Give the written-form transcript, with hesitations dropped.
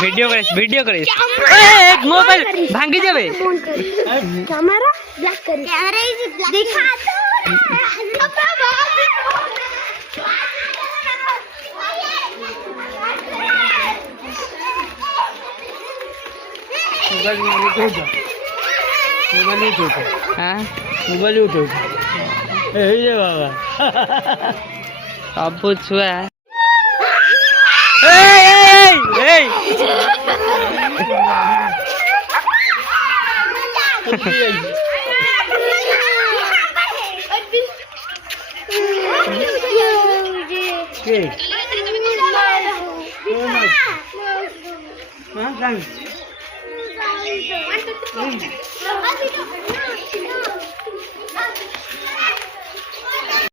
ভিডিও করিস মোবাইল ভাঙি যাবে ক্যামেরা ব্ল্যাক করিস ক্যামেরা ইজ ব্ল্যাক দেখা মোবাইল উঠো এই যে বাবা সব ছুয়া এই